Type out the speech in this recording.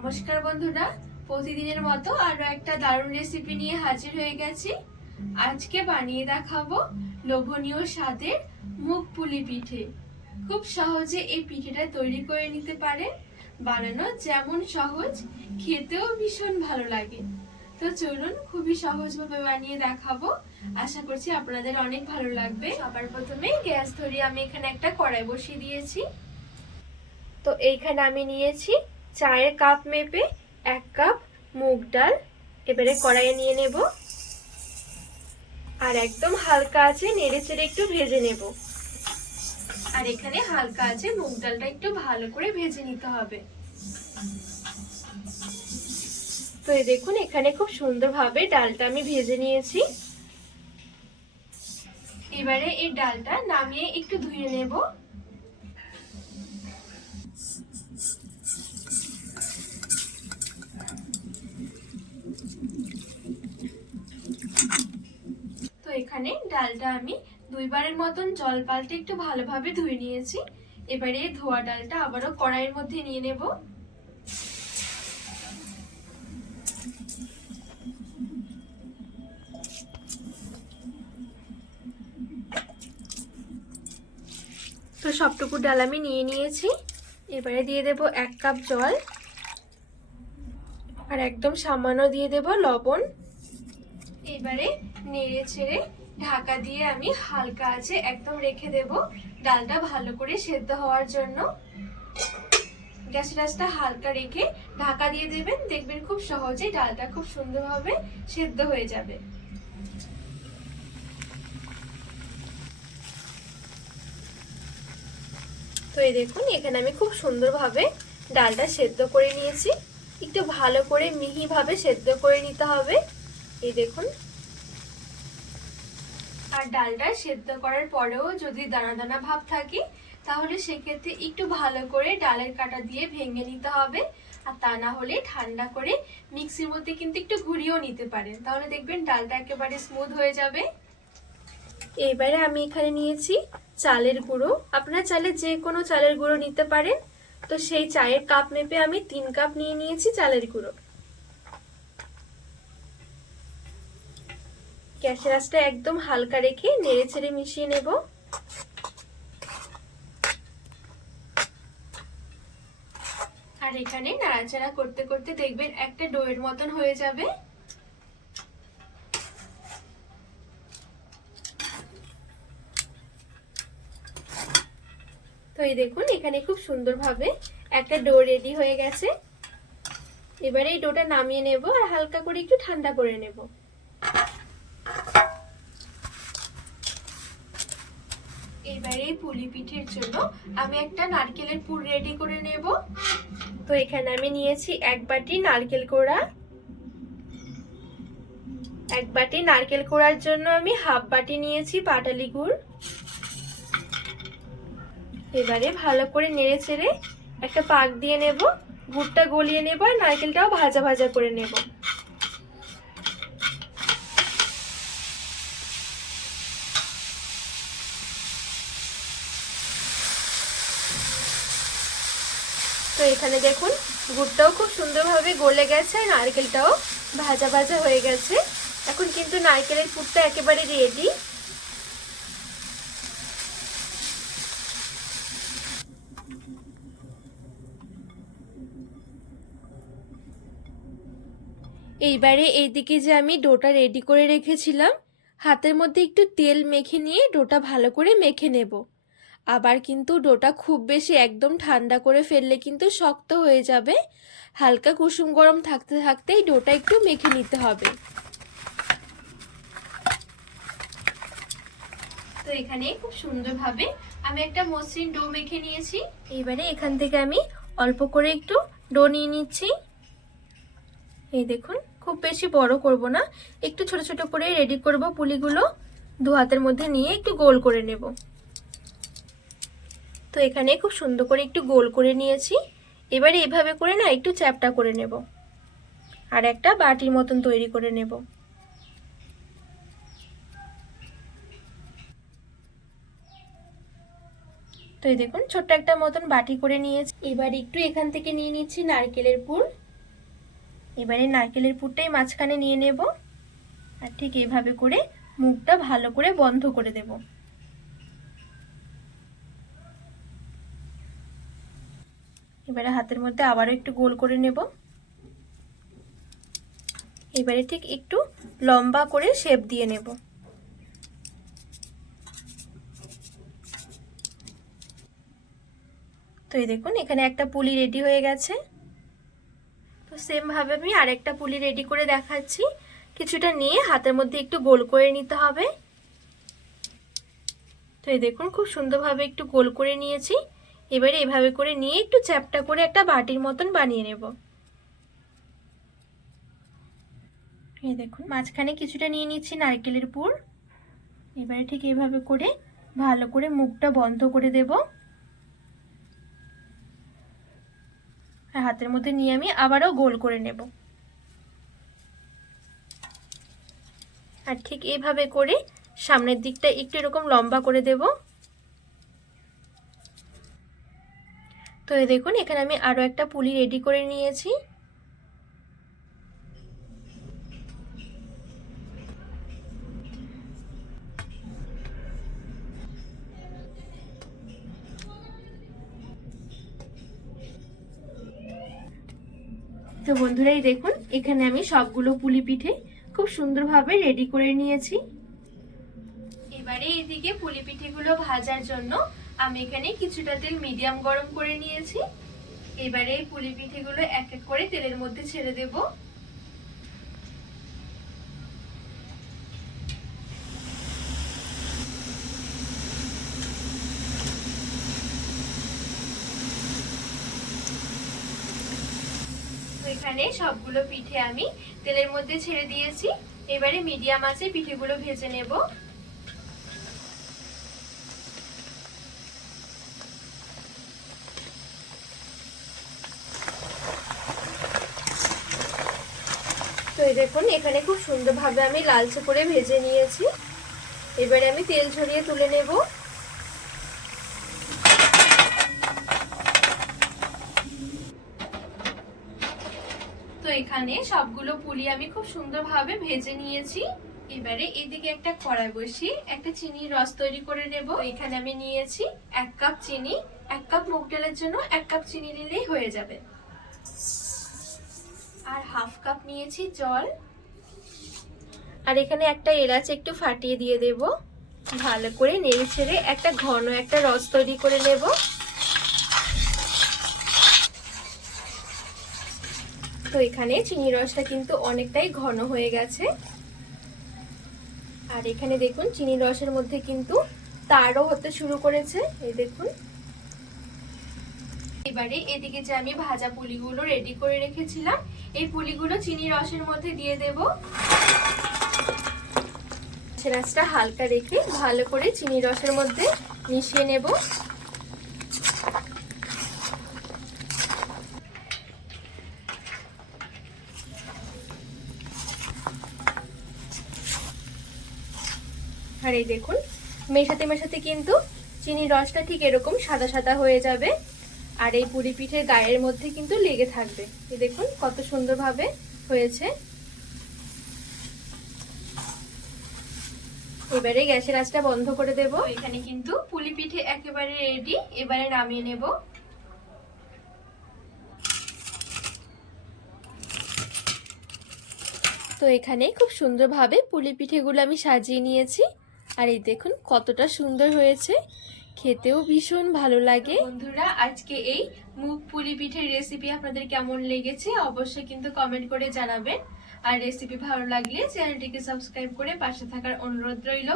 নমস্কার বন্ধুরা, প্রতিদিনের মতো আরও একটা দারুণ রেসিপি নিয়ে হাজির হয়ে গেছি। আজকে বানিয়ে দেখাবো লোভনীয় স্বাদের মুখ পুলি পিঠে। খুব সহজে এই পিঠেটা তৈরি করে নিতে পারে। বানানো যেমন সহজ, খেতেও ভীষণ ভালো লাগে। তো চলুন খুবই সহজভাবে বানিয়ে দেখাবো। আশা করছি আপনাদের অনেক ভালো লাগবে। সবার প্রথমে গ্যাস ধরিয়ে আমি এখানে একটা কড়াই বসিয়ে দিয়েছি। তো এইখানে আমি নিয়েছি চায়ের কাপ মেপে এক কাপ মুগ ডাল, এবারে কড়াইয়ে নিয়ে নেব। আর একদম হালকা আছে, নেড়ে চেড়ে একটু ভেজে নেব। আর এখানে হালকা আছে, মুগ ডালটা একটু ভালো করে ভেজে নিতে হবে। তো এই দেখুন, এখানে খুব সুন্দরভাবে ডালটা আমি ভেজে নিয়েছি। এবারে এই ডালটা নামিয়ে একটু ধুয়ে নেব তো এখানে ডালটা আমি দুইবারের মতন জল পাল্টে একটু ভালোভাবে ধুয়ে নিয়েছি। এবারে ধোয়া ডালটা আবারও কড়াইয়ের মধ্যে নিয়ে নেব। তো সবটুকু ডাল আমি নিয়ে নিয়েছি। এবারে দিয়ে দেব এক কাপ জল। আর একদম সামান্য দিয়ে দেব লবণ। এবারে নেড়ে ছেড়ে ঢাকা দিয়ে আমি হালকা আছে একদম রেখে দেব ডালটা ভালো করে সেদ্ধ হওয়ার জন্য। গ্যাস রাসটা হালকা রেখে ঢাকা দিয়ে দেবেন, দেখবেন খুব সহজেই ডালটা খুব সুন্দরভাবে সেদ্ধ হয়ে যাবে। তো এই দেখুন, এখানে আমি খুব সুন্দরভাবে ডালটা সেদ্ধ করে নিয়েছি। একটু ভালো করে মিহিভাবে সেদ্ধ করে নিতে হবে। এই দেখুন আর ডালটা সেদ্ধ করার পরেও যদি দানা দানা ভাব থাকে, তাহলে সেক্ষেত্রে একটু ভালো করে ডালের কাটা দিয়ে ভেঙে নিতে হবে। আর তা না হলে ঠান্ডা করে মিক্সির মধ্যে কিন্তু একটু ঘুরিয়েও নিতে পারেন। তাহলে দেখবেন ডালটা একেবারে স্মুথ হয়ে যাবে। এবারে আমি এখানে নিয়েছি চালের গুঁড়ো। আপনারা চালে যে কোনো চালের গুঁড়ো নিতে পারেন। তো সেই চায়ের কাপ মেপে আমি তিন কাপ নিয়ে নিয়েছি চালের গুঁড়ো। গ্যাসের আঁচটা একদম হালকা রেখে নেড়ে ছেড়ে মিশিয়ে নেব। আর এখানে নাড়াচাড়া করতে করতে দেখবেন একটা ডোয়ের মতন হয়ে যাবে। তো এই দেখুন এখানে খুব সুন্দরভাবে একটা ডো রেডি হয়ে গেছে। এবারে এই ডোটা নামিয়ে নেব আর হালকা করে একটু ঠান্ডা করে নেব। এবারে পুলি পিঠের জন্য আমি একটা নারকেলের পুর রেডি করে নেব। তো এখানে আমি নিয়েছি এক বাটি নারকেল কোড়া। এক বাটি নারকেল কোড়ার জন্য আমি হাফ বাটি নিয়েছি পাটালি গুড়। এবারে ভালো করে নেড়ে ছেড়ে একটা পাক দিয়ে নেব। গুড়টা গলিয়ে নেব আর নারকেলটাও ভাজা ভাজা করে নেব। এখানে দেখুন, গুড়টাও খুব সুন্দরভাবে গলে গেছে নারকেলটাও ভাজা ভাজা হয়ে গেছে। এখন কিন্তু নারকেলের পুরটা একেবারে রেডি এইবারে এইদিকে যে আমি ডোটা রেডি করে রেখেছিলাম, হাতের মধ্যে একটু তেল মেখে নিয়ে ডোটা ভালো করে মেখে নেব। আবার কিন্তু ডোটা খুব বেশি একদম ঠান্ডা করে ফেললে কিন্তু শক্ত হয়ে যাবে। হালকা কুসুম গরম থাকতে থাকতেই ডোটা একটু মেখে নিতে হবে। তো এখানে খুব সুন্দরভাবে আমি একটা মসৃণ ডো মেখে নিয়েছি। এবারে এখান থেকে আমি অল্প করে একটু ডো নিয়ে নিচ্ছি। এই দেখুন খুব বেশি বড় করব না। একটু ছোট ছোট করে রেডি করব পুলিগুলো। দু হাতের মধ্যে নিয়ে একটু গোল করে নেব। তো এখানে খুব সুন্দর করে একটু গোল করে নিয়েছি। এবারে এভাবে করে না একটু চ্যাপটা করে নেব। আর একটা বাটির মতন তৈরি করে নেব। তো এই দেখুন, ছোট্ট একটা মতন বাটি করে নিয়েছি। এবার একটু এখান থেকে নিয়ে নিচ্ছি নারকেলের পুর। এবারে নারকেলের পুরটাই মাঝখানে নিয়ে নেব। আর ঠিক এইভাবে করে মুখটা ভালো করে বন্ধ করে দেব। এবারে হাতের মধ্যে আবারও একটু গোল করে নেব। এবারে ঠিক একটু লম্বা করে শেপ দিয়ে নেব। তো এই দেখুন, এখানে একটা পুলি রেডি হয়ে গেছে। তো সেমভাবে আমি আরেকটা পুলি রেডি করে দেখাচ্ছি। কিছুটা নিয়ে হাতের মধ্যে একটু গোল করে নিতে হবে। তো এই দেখুন, খুব সুন্দরভাবে একটু গোল করে নিয়েছি। এবারে এভাবে করে নিয়ে একটু চ্যাপটা করে একটা বাটির মতন বানিয়ে নেব। এই দেখুন, মাঝখানে কিছুটা নিয়ে নিচ্ছি নারকেলের পুর। এবারে ঠিক এইভাবে করে ভালো করে মুখটা বন্ধ করে দেব। আর হাতের মধ্যে নিয়ে আমি আবারও গোল করে নেব। আর ঠিক এইভাবে করে সামনের দিকটা একটু এরকম লম্বা করে দেব। তো এই দেখুন, এখানে আমি আরও একটা পুলি রেডি করে নিয়েছি। তো বন্ধুরাই দেখুন, এখানে আমি সবগুলো পুলি পিঠে খুব সুন্দরভাবে রেডি করে নিয়েছি। এবারে এদিকে পুলি পিঠেগুলো ভাজার জন্য আমি এখানে কিছুটা তেল মিডিয়াম গরম করে নিয়েছি। এবারে এই পুলি পিঠেগুলো এক এক করে তেলের মধ্যে ছেড়ে দেব। এখানে সবগুলো পিঠে আমি তেলের মধ্যে ছেড়ে দিয়েছি। এবারে মিডিয়াম আছে পিঠেগুলো ভেজে নেব। দেখুন, এখানে খুব সুন্দরভাবে আমি লালচে করে ভেজে নিয়েছি। এবারে আমি তেল ঝরিয়ে তুলে নেব। তো এখানে সবগুলো পুলি আমি খুব সুন্দরভাবে ভেজে নিয়েছি। এবারে এদিকে একটা কড়াই বসিয়ে একটা চিনির রস তৈরি করে নেব। এখানে আমি নিয়েছি এক কাপ চিনি। এক কাপ মুগ ডালের জন্য এক কাপ চিনি নিলেই হয়ে যাবে। আর হাফ কাপ নিয়েছি জল। আর এখানে একটা এলাচ একটু ফাটিয়ে দিয়ে দেব। ভালো করে নেড়ে ছেড়ে একটা ঘন একটা রস তৈরি করে নেব। তো এখানে চিনি রসটা কিন্তু অনেকটাই ঘন হয়ে গেছে। আর এখানে দেখুন, চিনি রসের মধ্যে কিন্তু তারও হতে শুরু করেছে। এই দেখুন। এবারে এদিকে যে আমি ভাজা পুলিগুলো রেডি করে রেখেছিলাম, এই পুলিগুলো চিনি রসের মধ্যে দিয়ে দেব। সেরাজটা হালকা রেখে ভালো করে চিনি রসের মধ্যে মিশিয়ে নেব। আর এই দেখুন মেশাতে মেশাতে কিন্তু চিনির রসটা ঠিক এরকম সাদা সাদা হয়ে যাবে। আর এই পুরি পিঠের গায়ের মধ্যে কিন্তু লেগে থাকবে। এই দেখুন, কত সুন্দরভাবে হয়েছে। এবারে গ্যাসের আঁচটা বন্ধ করে দেব। এখানে কিন্তু পুলি পিঠে একেবারে রেডি এবারে নামিয়ে নেব। তো এখানে খুব সুন্দরভাবে পুলি পিঠেগুলো আমি সাজিয়ে নিয়েছি। আর এই দেখুন, কতটা সুন্দর হয়েছে। খেতেও ভীষণ ভালো লাগে। বন্ধুরা, আজকে এই মুখ পুলি পিঠের রেসিপি আপনাদের কেমন লেগেছে অবশ্যই কিন্তু কমেন্ট করে জানাবেন। আর রেসিপি ভালো লাগলে চ্যানেলটিকে সাবস্ক্রাইব করে পাশে থাকার অনুরোধ রইল।